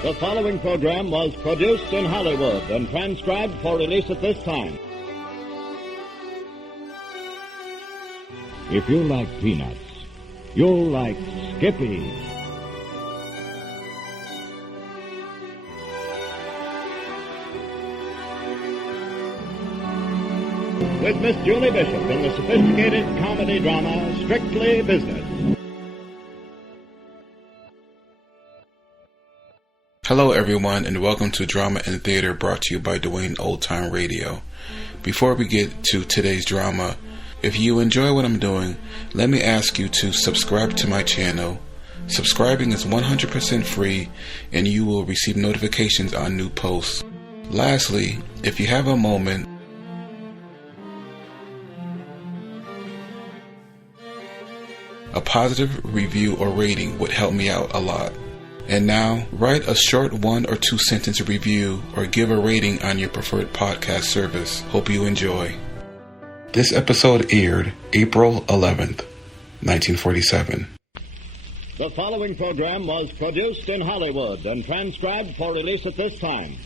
The following program was produced in Hollywood and transcribed for release at this time. If you like peanuts, you'll like Skippy. With Miss Julie Bishop in the sophisticated comedy drama Strictly Business. Hello everyone, and welcome to Drama and Theater, brought to you by Dwayne Old Time Radio. Before we get to today's drama, if you enjoy what I'm doing, let me ask you to subscribe to my channel. Subscribing is 100% free, and you will receive notifications on new posts. Lastly, if you have a moment, a positive review or rating would help me out a lot. And now, write a short 1 or 2 sentence review or give a rating on your preferred podcast service. Hope you enjoy. This episode aired April 11th, 1947. The following program was produced in Hollywood and transcribed for release at this time.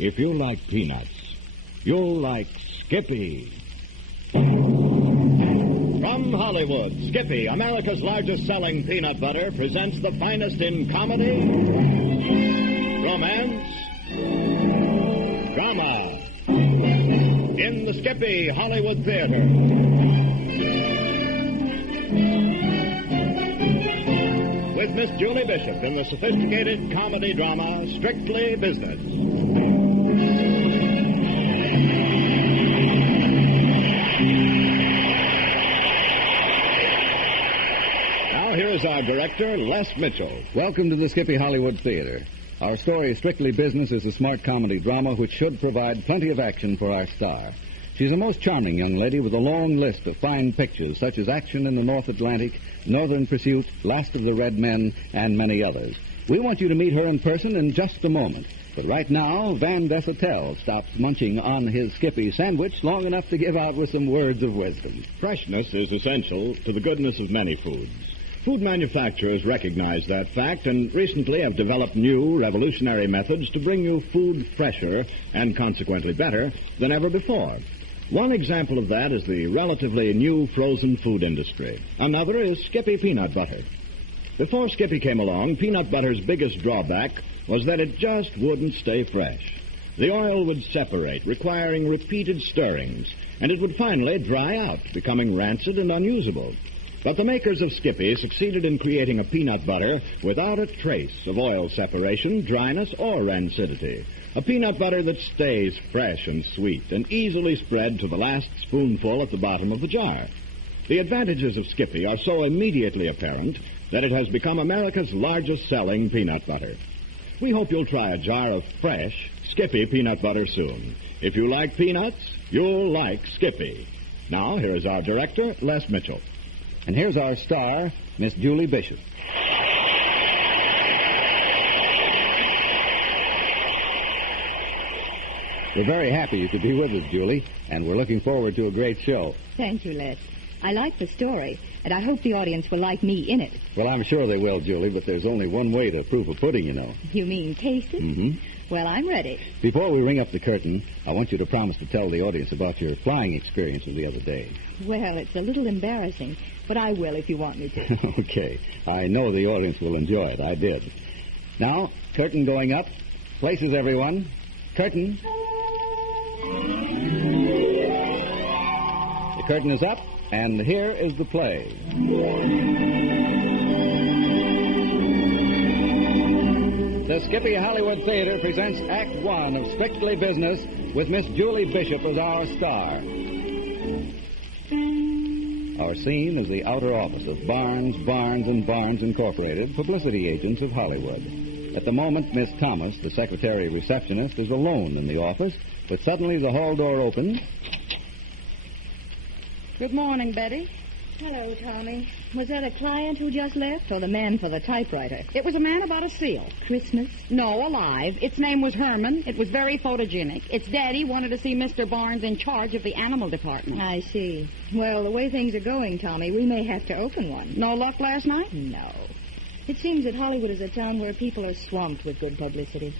If you like peanuts, you'll like Skippy. From Hollywood, Skippy, America's largest selling peanut butter, presents the finest in comedy, romance, drama, in the Skippy Hollywood Theatre. With Miss Julie Bishop in the sophisticated comedy drama Strictly Business. Here is our director, Les Mitchell. Welcome to the Skippy Hollywood Theatre. Our story, Strictly Business, is a smart comedy drama which should provide plenty of action for our star. She's a most charming young lady with a long list of fine pictures, such as Action in the North Atlantic, Northern Pursuit, Last of the Red Men, and many others. We want you to meet her in person in just a moment. But right now, Van Desautel stops munching on his Skippy sandwich long enough to give out with some words of wisdom. Freshness is essential to the goodness of many foods. Food manufacturers recognize that fact and recently have developed new, revolutionary methods to bring you food fresher and consequently better than ever before. One example of that is the relatively new frozen food industry. Another is Skippy peanut butter. Before Skippy came along, peanut butter's biggest drawback was that it just wouldn't stay fresh. The oil would separate, requiring repeated stirrings, and it would finally dry out, becoming rancid and unusable. But the makers of Skippy succeeded in creating a peanut butter without a trace of oil separation, dryness, or rancidity. A peanut butter that stays fresh and sweet and easily spread to the last spoonful at the bottom of the jar. The advantages of Skippy are so immediately apparent that it has become America's largest selling peanut butter. We hope you'll try a jar of fresh Skippy peanut butter soon. If you like peanuts, you'll like Skippy. Now, here is our director, Les Mitchell. And here's our star, Miss Julie Bishop. We're very happy you could be with us, Julie, and we're looking forward to a great show. Thank you, Les. I like the story, and I hope the audience will like me in it. Well, I'm sure they will, Julie, but there's only one way to proof a pudding, you know. You mean taste it? Mm-hmm. Well, I'm ready. Before we ring up the curtain, I want you to promise to tell the audience about your flying experience of the other day. Well, it's a little embarrassing, but I will if you want me to. Okay. I know the audience will enjoy it. I did. Now, curtain going up. Places, everyone. Curtain. The curtain is up, and here is the play. The Skippy Hollywood Theatre presents Act One of Strictly Business with Miss Julie Bishop as our star. Our scene is the outer office of Barnes, & Barnes Incorporated, publicity agents of Hollywood. At the moment, Miss Thomas, the secretary receptionist, is alone in the office, but suddenly the hall door opens. Good morning, Betty. Hello, Tommy. Was that a client who just left or the man for the typewriter? It was a man about a seal. Christmas? No, alive. Its name was Herman. It was very photogenic. Its daddy wanted to see Mr. Barnes in charge of the animal department. I see. Well, the way things are going, Tommy, we may have to open one. No luck last night? No. It seems that Hollywood is a town where people are swamped with good publicity.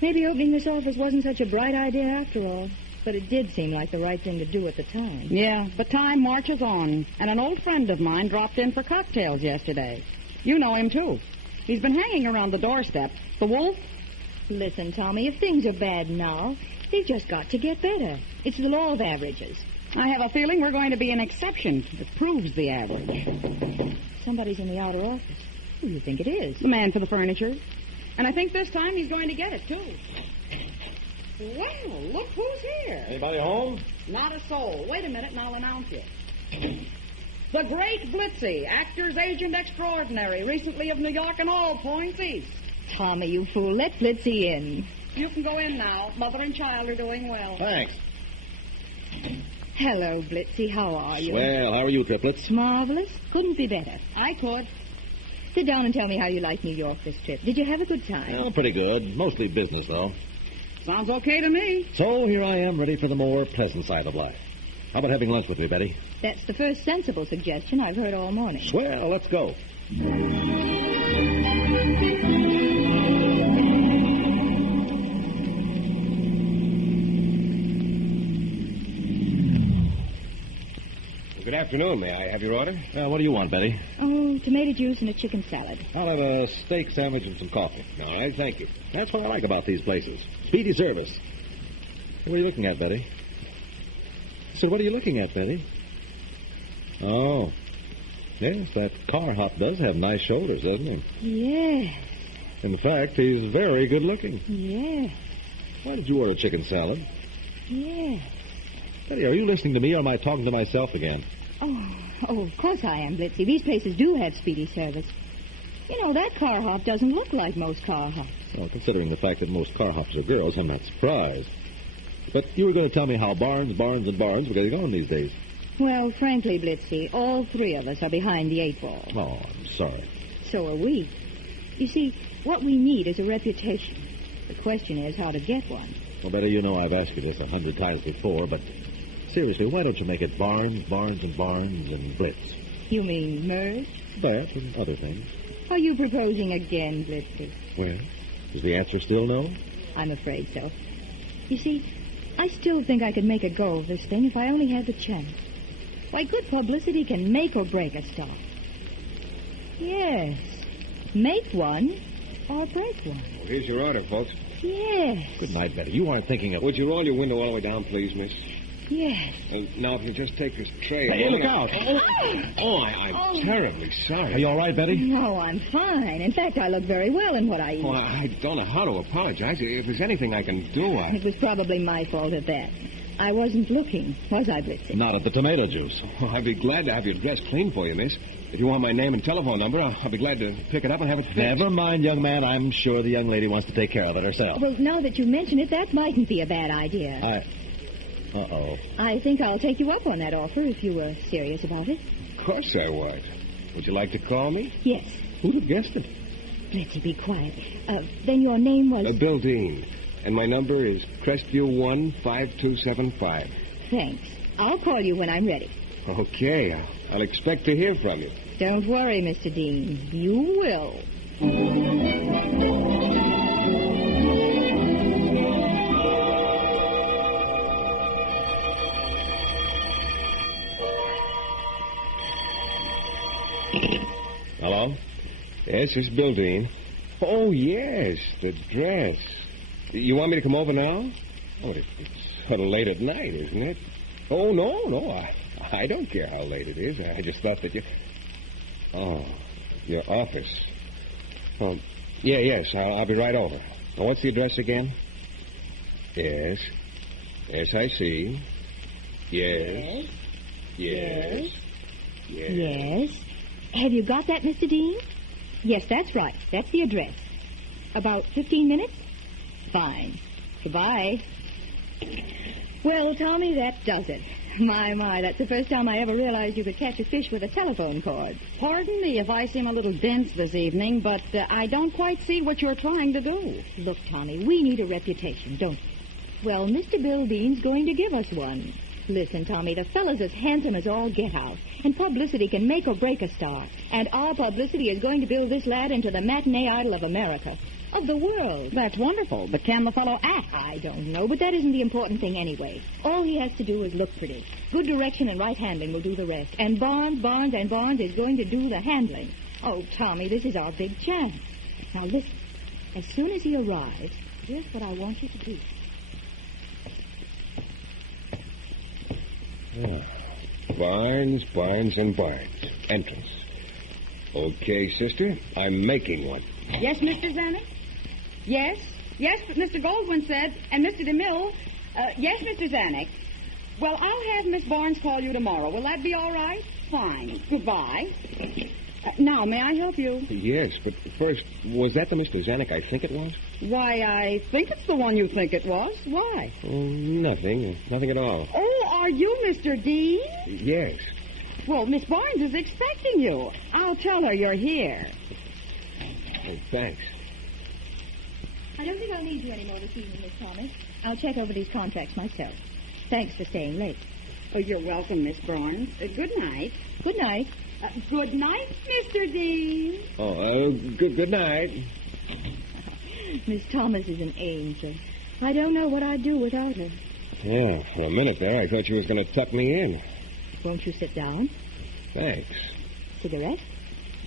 Maybe opening this office wasn't such a bright idea after all, but it did seem like the right thing to do at the time. Yeah, but time marches on, and an old friend of mine dropped in for cocktails yesterday. You know him, too. He's been hanging around the doorstep. The wolf? Listen, Tommy, if things are bad now, they've just got to get better. It's the law of averages. I have a feeling we're going to be an exception that proves the average. Somebody's in the outer office. Who do you think it is? The man for the furniture. And I think this time he's going to get it, too. Well, look who's here. Anybody home? Not a soul. Wait a minute and I'll announce you. The great Blitzy, actor's agent extraordinary, recently of New York and all points east. Tommy, you fool. Let Blitzy in. You can go in now. Mother and child are doing well. Thanks. Hello, Blitzy. How are you? Well, how are you, triplets? Marvelous. Couldn't be better. I could. Sit down and tell me how you like New York this trip. Did you have a good time? Well, pretty good. Mostly business, though. Sounds okay to me. So here I am, ready for the more pleasant side of life. How about having lunch with me, Betty? That's the first sensible suggestion I've heard all morning. Well, let's go. Good afternoon. May I have your order? What do you want, Betty? Oh, tomato juice and a chicken salad. I'll have a steak sandwich and some coffee. All right, thank you. That's what I like about these places. Speedy service. What are you looking at, Betty? I said, what are you looking at, Betty? Oh. Yes, that car hop does have nice shoulders, doesn't he? Yes. In fact, he's very good looking. Yes. Why did you order chicken salad? Yes. Betty, are you listening to me or am I talking to myself again? Oh, of course I am, Blitzy. These places do have speedy service. You know, that car hop doesn't look like most car hops. Well, considering the fact that most car hops are girls, I'm not surprised. But you were going to tell me how Barnes were getting on these days. Well, frankly, Blitzy, all three of us are behind the eight ball. Oh, I'm sorry. So are we. You see, what we need is a reputation. The question is how to get one. Well, Betty, you know I've asked you this 100 times before, but seriously, why don't you make it Barnes, and Blitz? You mean merge? That and other things. Are you proposing again, Blitzy? Well, is the answer still no? I'm afraid so. You see, I still think I could make a go of this thing if I only had the chance. Why, good publicity can make or break a star. Yes. Make one or break one. Well, here's your order, folks. Yes. Good night, Betty. You aren't thinking of... Would you roll your window all the way down, please, miss? Yes. And now, if you just take this tray... Hey, look out! I'm terribly sorry. Are you all right, Betty? No, I'm fine. In fact, I look very well in what I eat. Oh, I don't know how to apologize. If there's anything I can do, It was probably my fault at that. I wasn't looking, was I, Blitzy? Not at the tomato juice. Oh, I'd be glad to have your dress cleaned for you, miss. If you want my name and telephone number, I'll be glad to pick it up and have it fixed. Never mind, young man. I'm sure the young lady wants to take care of it herself. Well, now that you mention it, that mightn't be a bad idea. Uh-oh. I think I'll take you up on that offer if you were serious about it. Of course I would. Would you like to call me? Yes. Who'd have guessed it? Blitzy, be quiet. Then your name was... Bill Dean. And my number is Crestview 15275. Thanks. I'll call you when I'm ready. Okay. I'll expect to hear from you. Don't worry, Mr. Dean. You will. Hello? Yes, it's Bill Dean. Oh, yes, the dress. You want me to come over now? Oh, it's sort of late at night, isn't it? Oh, no. I don't care how late it is. I just thought that you... Oh, your office. Oh, yes, I'll be right over. Now, what's the address again? Yes. Yes, I see. Yes. Yes. Yes. Have you got that, Mr. Dean? Yes, that's right. That's the address. About 15 minutes? Fine. Goodbye. Well, Tommy, that does it. My, that's the first time I ever realized you could catch a fish with a telephone cord. Pardon me if I seem a little dense this evening, but I don't quite see what you're trying to do. Look, Tommy, we need a reputation, don't we? Well, Mr. Bill Dean's going to give us one. Listen, Tommy, the fellow's as handsome as all get out. And publicity can make or break a star. And our publicity is going to build this lad into the matinee idol of America. Of the world. That's wonderful, but can the fellow act? I don't know, but that isn't the important thing anyway. All he has to do is look pretty. Good direction and right handling will do the rest. And Barnes is going to do the handling. Oh, Tommy, this is our big chance. Now, listen. As soon as he arrives, here's what I want you to do. Barnes, and Barnes. Entrance. Okay, sister, I'm making one. Yes, Mr. Zanuck? Yes, Mr. Goldwyn said, and Mr. DeMille, yes, Mr. Zanuck. Well, I'll have Miss Barnes call you tomorrow. Will that be all right? Fine. Goodbye. Now, may I help you? Yes, but first, was that the Mr. Zanuck I think it was? Why, I think it's the one you think it was. Why? Oh, nothing. Nothing at all. Oh, are you Mr. Dean? Yes. Well, Miss Barnes is expecting you. I'll tell her you're here. Oh, thanks. I don't think I'll need you anymore this evening, Miss Thomas. I'll check over these contracts myself. Thanks for staying late. Oh, you're welcome, Miss Barnes. Good night. Good night. Good night, Mr. Dean. Oh, good night. Miss Thomas is an angel. I don't know what I'd do without her. Yeah, for a minute there, I thought you was going to tuck me in. Won't you sit down? Thanks. Cigarette?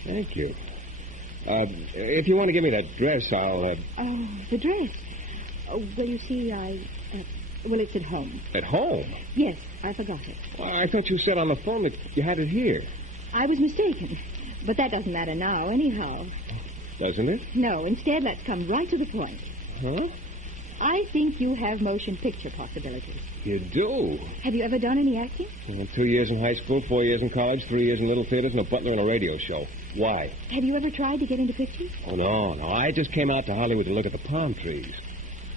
Thank you. If you want to give me that dress, I'll... Oh, the dress. Oh, well, you see, well, it's at home. At home? Yes, I forgot it. I thought you said on the phone that you had it here. I was mistaken. But that doesn't matter now, anyhow. Doesn't it? No, instead, let's come right to the point. Huh? I think you have motion picture possibilities. You do? Have you ever done any acting? 2 years in high school, 4 years in college, 3 years in little theaters, and a butler in a radio show. Why? Have you ever tried to get into pictures? Oh, no. I just came out to Hollywood to look at the palm trees.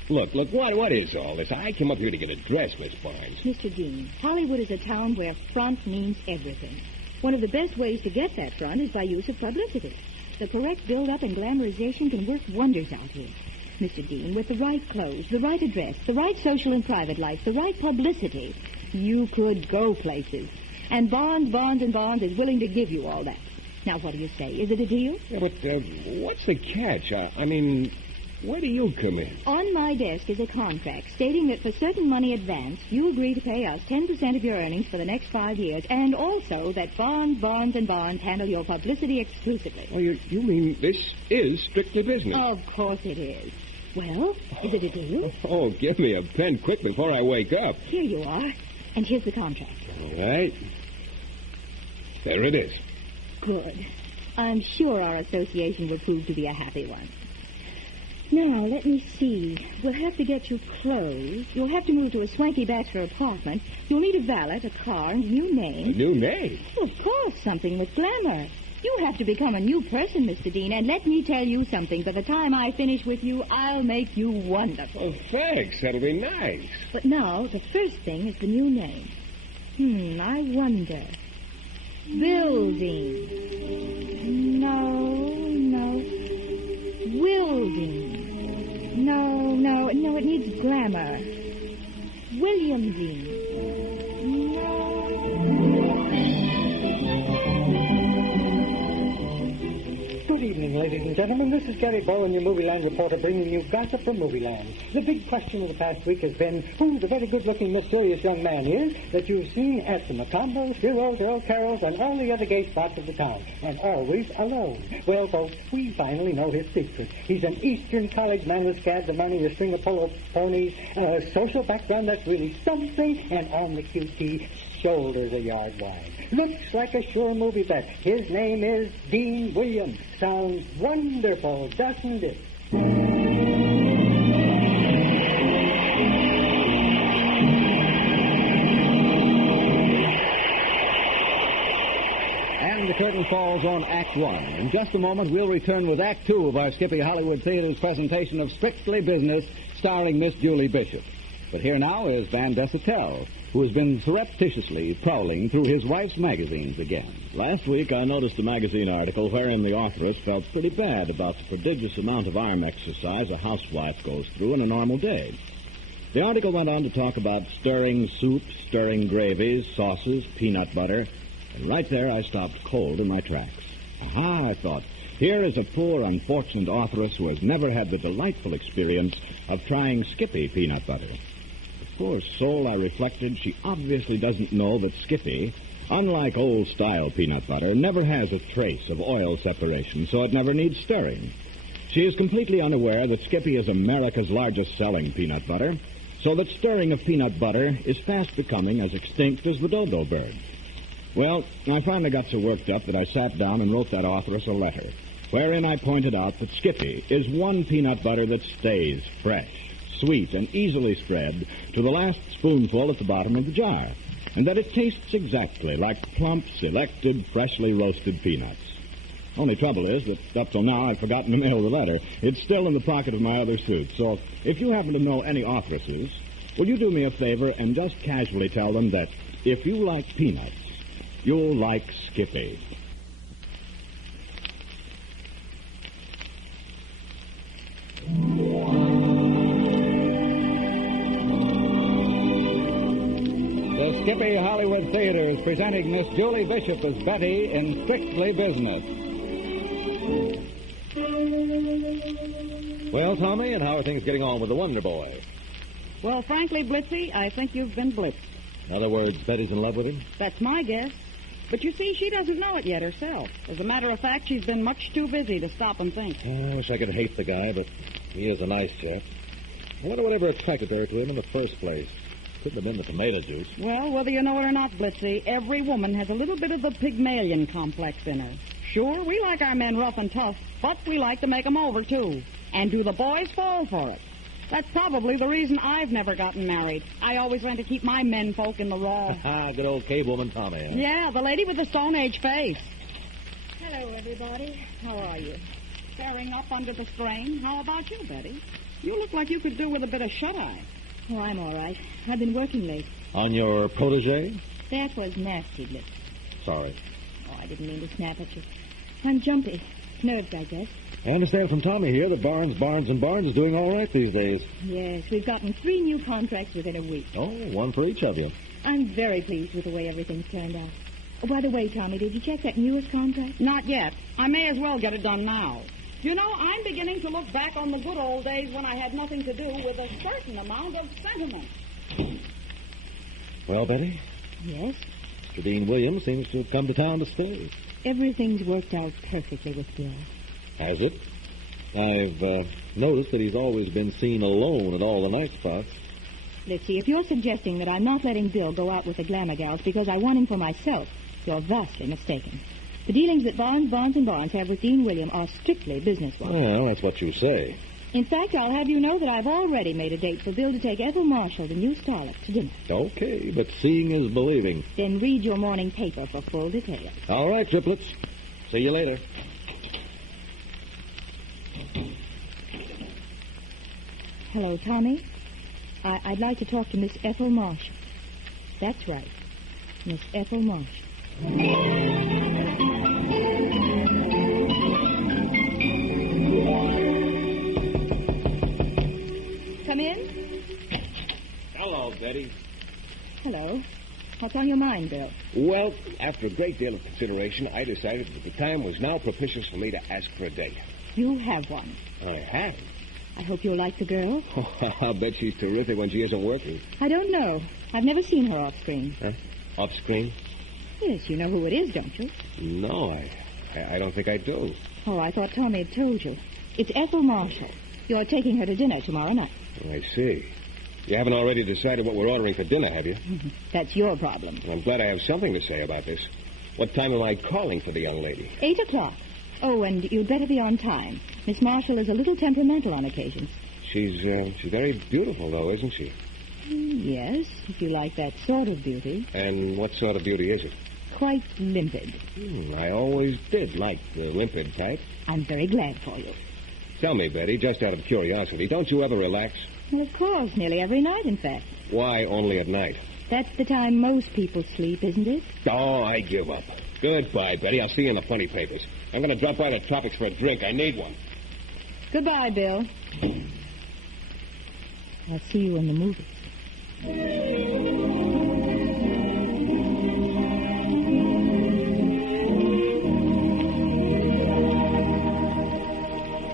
Look, what is all this? I came up here to get a dress, Miss Barnes. Mr. Dean, Hollywood is a town where front means everything. One of the best ways to get that front is by use of publicity. The correct build-up and glamorization can work wonders out here. Mr. Dean, with the right clothes, the right address, the right social and private life, the right publicity, you could go places. And Barnes is willing to give you all that. Now, what do you say? Is it a deal? Yeah, but what's the catch? I mean, where do you come in? On my desk is a contract stating that for certain money advance, you agree to pay us 10% of your earnings for the next 5 years, and also that Barnes handle your publicity exclusively. Oh, you mean this is strictly business? Of course it is. Well, is it a deal? Oh, give me a pen quick before I wake up. Here you are. And here's the contract. All right. There it is. Good. I'm sure our association will prove to be a happy one. Now, let me see. We'll have to get you clothes. You'll have to move to a swanky bachelor apartment. You'll need a valet, a car, and a new name. A new name? Well, of course, something with glamour. You have to become a new person, Mr. Dean, and let me tell you something. By the time I finish with you, I'll make you wonderful. Oh, thanks. That'll be nice. But now, the first thing is the new name. I wonder. Building. No. Wilding. No, it needs glamour. William Dean. Good evening, ladies and gentlemen. This is Gary Bowen, your Movieland reporter, bringing you gossip from Movieland. The big question of the past week has been who the very good-looking, mysterious young man is that you've seen at the Macombos, Giros, Earl Carrolls, and all the other gay spots of the town, and always alone. Well, folks, we finally know his secret. He's an Eastern college man with scabs of money, a string of polo ponies, a social background that's really something, and on the QT, shoulders a yard wide. Looks like a sure movie bet. His name is Dean Williams. Sounds wonderful, doesn't it? And the curtain falls on Act One. In just a moment, we'll return with Act Two of our Skippy Hollywood Theatre's presentation of Strictly Business, starring Miss Julie Bishop. But here now is Van Dessetel, who has been surreptitiously prowling through his wife's magazines again. Last week, I noticed a magazine article wherein the authoress felt pretty bad about the prodigious amount of arm exercise a housewife goes through in a normal day. The article went on to talk about stirring soups, stirring gravies, sauces, peanut butter, and right there I stopped cold in my tracks. Aha, I thought, here is a poor, unfortunate authoress who has never had the delightful experience of trying Skippy peanut butter. The poor soul, I reflected, she obviously doesn't know that Skippy, unlike old-style peanut butter, never has a trace of oil separation, so it never needs stirring. She is completely unaware that Skippy is America's largest-selling peanut butter, so that stirring of peanut butter is fast becoming as extinct as the dodo bird. Well, I finally got so worked up that I sat down and wrote that authoress a letter, wherein I pointed out that Skippy is one peanut butter that stays fresh, sweet, and easily spread to the last spoonful at the bottom of the jar, and that it tastes exactly like plump, selected, freshly roasted peanuts. Only trouble is that up till now I've forgotten to mail the letter. It's still in the pocket of my other suit, so if you happen to know any authoresses, will you do me a favor and just casually tell them that if you like peanuts, you'll like Skippy. The Skippy Hollywood Theatre is presenting Miss Julie Bishop as Betty in Strictly Business. Well, Tommy, and how are things getting on with the Wonder Boy? Well, frankly, Blitzy, I think you've been blitzed. In other words, Betty's in love with him? That's my guess. But you see, she doesn't know it yet herself. As a matter of fact, she's been much too busy to stop and think. I wish I could hate the guy, but he is a nice chap. I wonder whatever attracted her to him in the first place. Couldn't have been the tomato juice. Well, whether you know it or not, Blitzy, every woman has a little bit of the Pygmalion complex in her. Sure, we like our men rough and tough, but we like to make 'em over, too. And do the boys fall for it? That's probably the reason I've never gotten married. I always want to keep my men folk in the raw. Good old cave woman Tommy. Eh? Yeah, the lady with the Stone Age face. Hello, everybody. How are you? Staring up under the strain? How about you, Betty? You look like you could do with a bit of shut-eye. Oh, I'm all right. I've been working late. On your protege? That was nasty, Blitz. Sorry. Oh, I didn't mean to snap at you. I'm jumpy. Nerves, I guess. I understand from Tommy here that Barnes is doing all right these days. Yes, we've gotten 3 new contracts within a week. Oh, one for each of you. I'm very pleased with the way everything's turned out. Oh, by the way, Tommy, did you check that newest contract? Not yet. I may as well get it done now. You know, I'm beginning to look back on the good old days when I had nothing to do with a certain amount of sentiment. Well, Betty? Yes? Mr. Dean Williams seems to have come to town to stay. Everything's worked out perfectly with Bill. Has it? I've noticed that he's always been seen alone at all the night spots. Let's see, if you're suggesting that I'm not letting Bill go out with the glamour gals because I want him for myself, you're vastly mistaken. The dealings that Barnes have with Dean Williams are strictly business-wise. Well, that's what you say. In fact, I'll have you know that I've already made a date for Bill to take Ethel Marshall, the new starlet, to dinner. Okay, but seeing is believing. Then read your morning paper for full details. All right, triplets. See you later. Hello, Tommy. I'd like to talk to Miss Ethel Marshall. That's right, Miss Ethel Marshall. Come in. Hello, Betty. Hello. What's on your mind, Bill? Well, after a great deal of consideration, I decided that the time was now propitious for me to ask for a date. You have one. I have. I hope you'll like the girl. Oh, I'll bet she's terrific when she isn't working. I don't know. I've never seen her off screen. Huh? Off screen? Yes, you know who it is, don't you? No, I don't think I do. Oh, I thought Tommy had told you. It's Ethel Marshall. You're taking her to dinner tomorrow night. I see. You haven't already decided what we're ordering for dinner, have you? That's your problem. I'm glad I have something to say about this. What time am I calling for the young lady? 8 o'clock. Oh, and you'd better be on time. Miss Marshall is a little temperamental on occasions. She's very beautiful, though, isn't she? Yes, if you like that sort of beauty. And what sort of beauty is it? Quite limpid. I always did like the limpid type. I'm very glad for you. Tell me, Betty, just out of curiosity, don't you ever relax? Well, of course, nearly every night, in fact. Why only at night? That's the time most people sleep, isn't it? Oh, I give up. Goodbye, Betty. I'll see you in the funny papers. I'm going to drop by the tropics for a drink. I need one. Goodbye, Bill. I'll see you in the movies.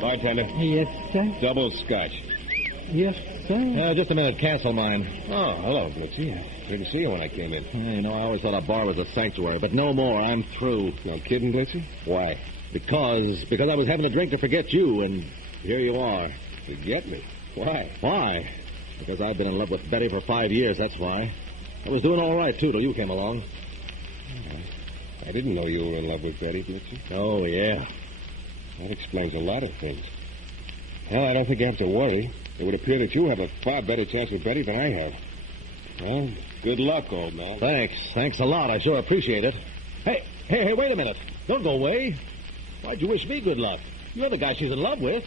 Bartender, Yes, sir. double scotch. Yes, sir. Just a minute, cancel mine. Oh, hello, Blitzy. Didn't see you when I came in. I always thought a bar was a sanctuary, but no more. I'm through. No kidding, Blitzy? Why? Because I was having a drink to forget you, and here you are. Forget me. Why? Why? Because I've been in love with Betty for 5 years, that's why. I was doing all right, too, till you came along. I didn't know you were in love with Betty, Blitzy. Oh, yeah. That explains a lot of things. Well, I don't think you have to worry. It would appear that you have a far better chance with Betty than I have. Well, good luck, old man. Thanks a lot. I sure appreciate it. Hey, wait a minute. Don't go away. Why'd you wish me good luck? You're the guy she's in love with.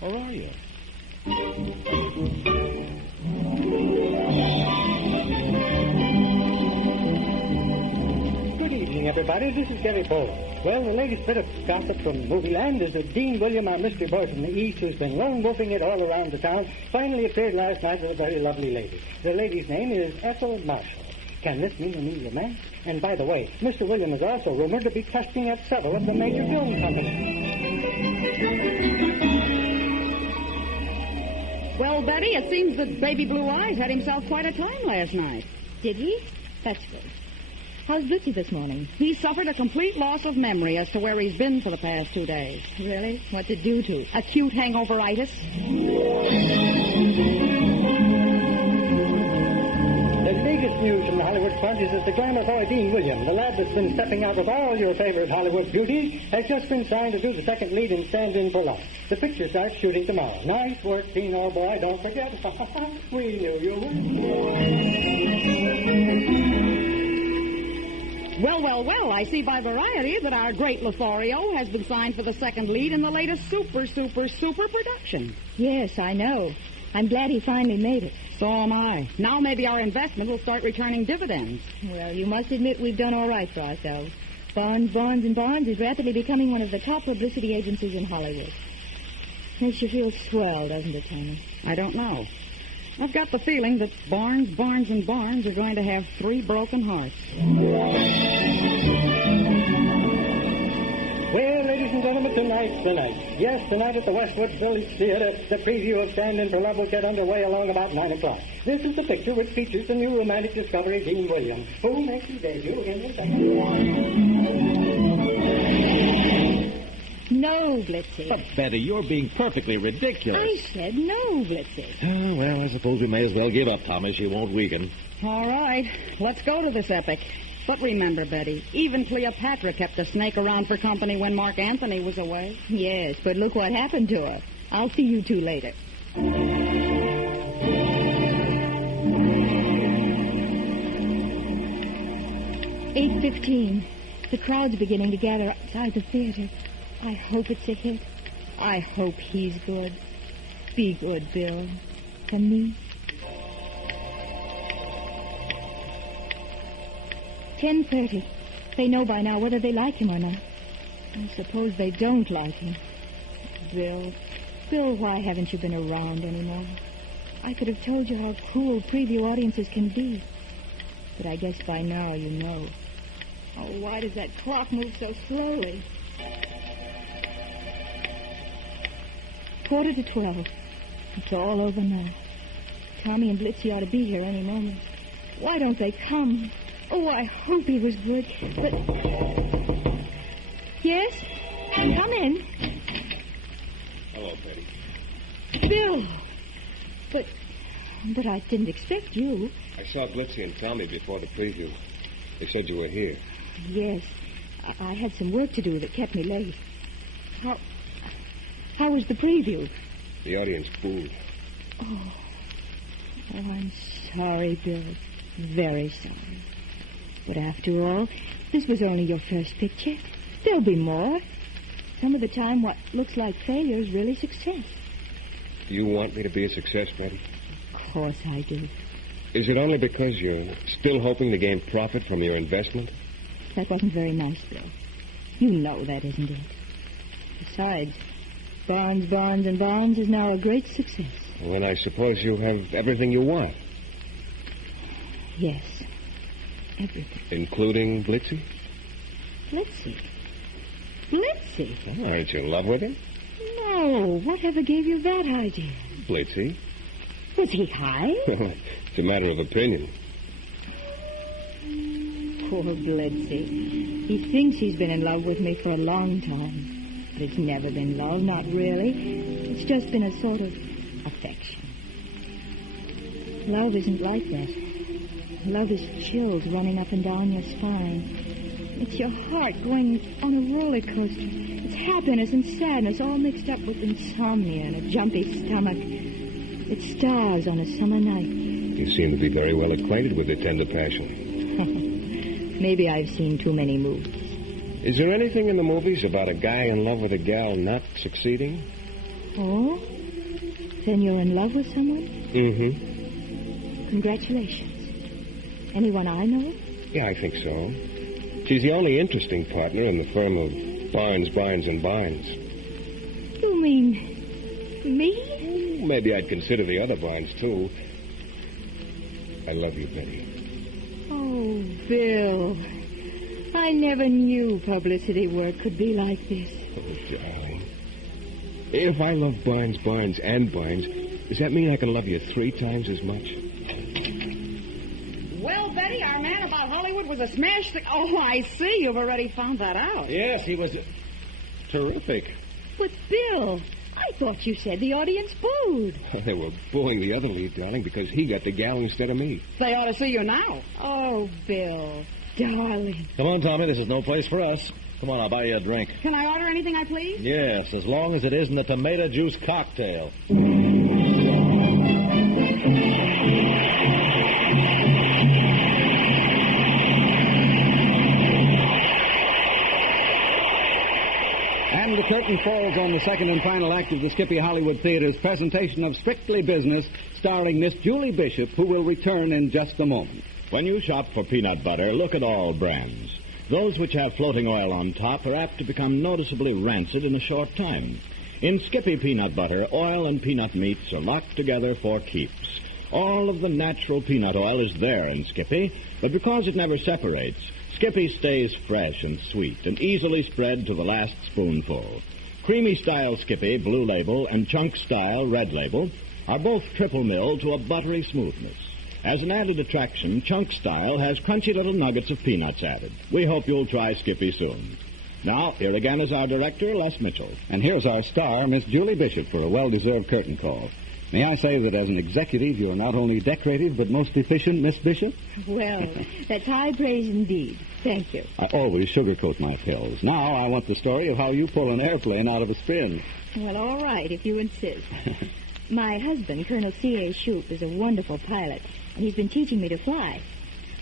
Or are you? Good evening, everybody. This is Gary Bowen. Well, the latest bit of gossip from Movie Land is that Dean William, our mystery boy from the East, who's been lone wolfing it all around the town, finally appeared last night with a very lovely lady. The lady's name is Ethel Marshall. Can this mean a new romance? And by the way, Mr. William is also rumored to be testing at several of the major film companies. Well, Betty, it seems that Baby Blue Eyes had himself quite a time last night. Did he? That's good. How's Blitzy this morning? He suffered a complete loss of memory as to where he's been for the past 2 days. Really? What's it due to? Acute hangoveritis. The biggest news from the Hollywood front is that the glamour boy Dean William, the lad that's been stepping out with all your favorite Hollywood beauties, has just been signed to do the second lead in Stand In for Love. The picture starts shooting tomorrow. Nice work, Dean, old boy. Don't forget. We knew you would. Well, I see by Variety that our great Lothario has been signed for the second lead in the latest super production. Yes, I know. I'm glad he finally made it. So am I. Now maybe our investment will start returning dividends. Well, you must admit we've done all right for ourselves. Barnes is rapidly becoming one of the top publicity agencies in Hollywood. Makes you feel swell, doesn't it, Tommy? I don't know. I've got the feeling that Barnes are going to have 3 broken hearts. Well, ladies and gentlemen, tonight's the night. Yes, tonight at the Westwood Village Theatre, the preview of Stand In for Love will get underway along about 9 o'clock. This is the picture which features the new romantic discovery, Dean William, who makes his debut in the second. No, Blitzy. But, Betty, you're being perfectly ridiculous. I said no, Blitzy. Oh, well, I suppose we may as well give up, Thomas. She won't weaken. All right, let's go to this epic. But remember, Betty, even Cleopatra kept a snake around for company when Mark Antony was away. Yes, but look what happened to her. I'll see you two later. 8:15. The crowd's beginning to gather outside the theater. I hope it's a hit. I hope he's good. Be good, Bill. For me. 10:30. They know by now whether they like him or not. I suppose they don't like him. Bill, why haven't you been around anymore? I could have told you how cruel preview audiences can be. But I guess by now you know. Oh, why does that clock move so slowly? 11:45. It's all over now. Tommy and Blitzy ought to be here any moment. Why don't they come? Oh, I hope he was good. But... Yes? Come in. Hello, Betty. Bill! But I didn't expect you. I saw Blitzy and Tommy before the preview. They said you were here. Yes. I had some work to do that kept me late. How was the preview? The audience booed. Oh, I'm sorry, Bill. Very sorry. But after all, this was only your first picture. There'll be more. Some of the time, what looks like failure is really success. You want me to be a success, Betty? Of course I do. Is it only because you're still hoping to gain profit from your investment? That wasn't very nice, Bill. You know that, isn't it? Besides, Barnes is now a great success. Well, then I suppose you have everything you want. Yes. Everything. Including Blitzy? Blitzy? Blitzy? Oh, aren't you in love with him? No. Whatever gave you that idea? Blitzy? Was he high? It's a matter of opinion. Poor Blitzy. He thinks he's been in love with me for a long time. But it's never been love, not really. It's just been a sort of affection. Love isn't like that. Love is chills running up and down your spine. It's your heart going on a roller coaster. It's happiness and sadness all mixed up with insomnia and a jumpy stomach. It's stars on a summer night. You seem to be very well acquainted with the tender passion. Maybe I've seen too many movies. Is there anything in the movies about a guy in love with a gal not succeeding? Oh? Then you're in love with someone? Mm-hmm. Congratulations. Anyone I know? Yeah, I think so. She's the only interesting partner in the firm of Barnes, and Barnes. You mean me? Maybe I'd consider the other Barnes, too. I love you, Betty. Oh, Bill. I never knew publicity work could be like this. Oh, darling. If I love Barnes, and Barnes, does that mean I can love you 3 times as much? Well, Betty, our man about Hollywood was a smash. Oh, I see. You've already found that out. Yes, he was terrific. But, Bill, I thought you said the audience booed. They were booing the other lead, darling, because he got the gal instead of me. They ought to see you now. Oh, Bill, darling. Come on, Tommy. This is no place for us. Come on, I'll buy you a drink. Can I order anything I please? Yes, as long as it isn't a tomato juice cocktail. And the curtain falls on the second and final act of the Skippy Hollywood Theater's presentation of Strictly Business, starring Miss Julie Bishop, who will return in just a moment. When you shop for peanut butter, look at all brands. Those which have floating oil on top are apt to become noticeably rancid in a short time. In Skippy peanut butter, oil and peanut meats are locked together for keeps. All of the natural peanut oil is there in Skippy, but because it never separates, Skippy stays fresh and sweet and easily spread to the last spoonful. Creamy-style Skippy, blue label, and chunk-style, red label, are both triple milled to a buttery smoothness. As an added attraction, Chunk Style has crunchy little nuggets of peanuts added. We hope you'll try Skippy soon. Now, here again is our director, Les Mitchell. And here's our star, Miss Julie Bishop, for a well-deserved curtain call. May I say that as an executive, you're not only decorated, but most efficient, Miss Bishop? Well, that's high praise indeed. Thank you. I always sugarcoat my pills. Now I want the story of how you pull an airplane out of a spin. Well, all right, if you insist. My husband, Colonel C.A. Shoup, is a wonderful pilot, and he's been teaching me to fly.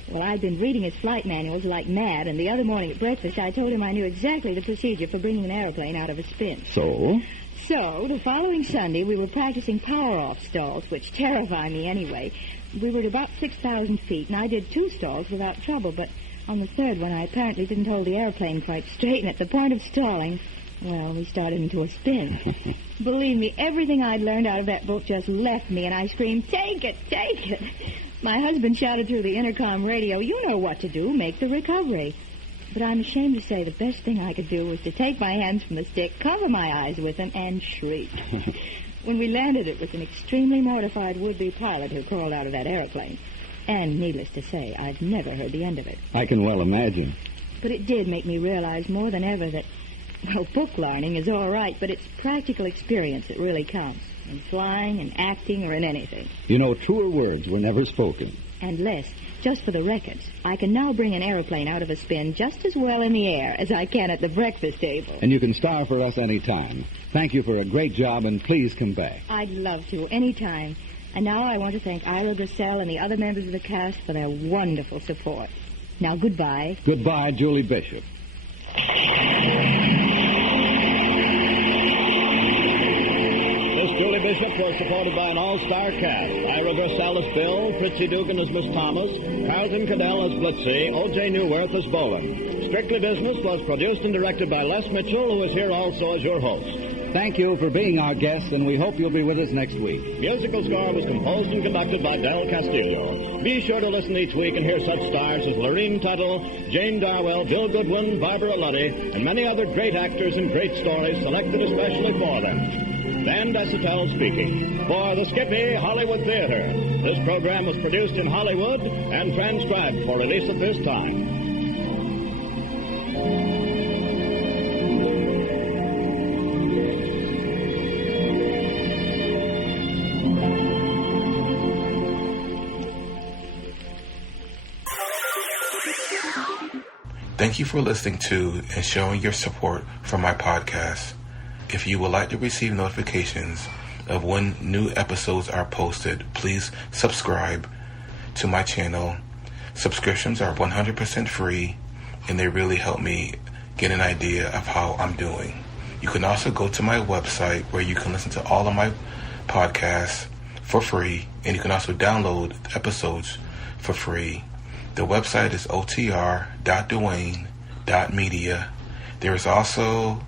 Well, I'd been reading his flight manuals like mad, and the other morning at breakfast I told him I knew exactly the procedure for bringing an airplane out of a spin. So? So, the following Sunday, we were practicing power-off stalls, which terrify me anyway. We were at about 6,000 feet, and I did 2 stalls without trouble, but on the third one, I apparently didn't hold the airplane quite straight, and at the point of stalling, well, we started into a spin. Believe me, everything I'd learned out of that book just left me, and I screamed, "Take it, take it!" My husband shouted through the intercom radio, "You know what to do, make the recovery." But I'm ashamed to say the best thing I could do was to take my hands from the stick, cover my eyes with them, and shriek. When we landed, it was an extremely mortified would-be pilot who crawled out of that airplane. And needless to say, I've never heard the end of it. I can well imagine. But it did make me realize more than ever that, well, book learning is all right, but it's practical experience that really counts. In flying, in acting, or in anything. You know, truer words were never spoken. And Les, just for the records, I can now bring an airplane out of a spin just as well in the air as I can at the breakfast table. And you can star for us any time. Thank you for a great job, and please come back. I'd love to, any time. And now I want to thank Ira Brissell and the other members of the cast for their wonderful support. Now, goodbye. Goodbye, Julie Bishop. Julie Bishop was supported by an all-star cast. Ira Brissell as Bill, Fritzy Dugan as Miss Thomas, Carlton Cadell as Blitzy, O.J. Newworth as Boland. Strictly Business was produced and directed by Les Mitchell, who is here also as your host. Thank you for being our guest, and we hope you'll be with us next week. Musical score was composed and conducted by Del Castillo. Be sure to listen each week and hear such stars as Lorene Tuttle, Jane Darwell, Bill Goodwin, Barbara Luddy, and many other great actors and great stories selected especially for them. Dan Desautels speaking. For the Skippy Hollywood Theatre, this program was produced in Hollywood and transcribed for release at this time. Thank you for listening to and showing your support for my podcast. If you would like to receive notifications of when new episodes are posted, please subscribe to my channel. Subscriptions are 100% free, and they really help me get an idea of how I'm doing. You can also go to my website where you can listen to all of my podcasts for free, and you can also download episodes for free. The website is otr.duane.media. There is also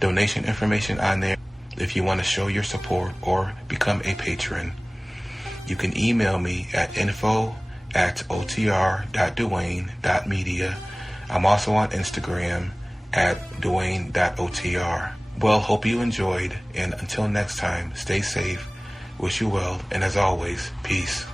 donation information on there if you want to show your support or become a patron. You can email me at info@otr.duane.media. I'm also on Instagram at duane.otr. Well, hope you enjoyed, and until next time, stay safe, wish you well, and as always, peace.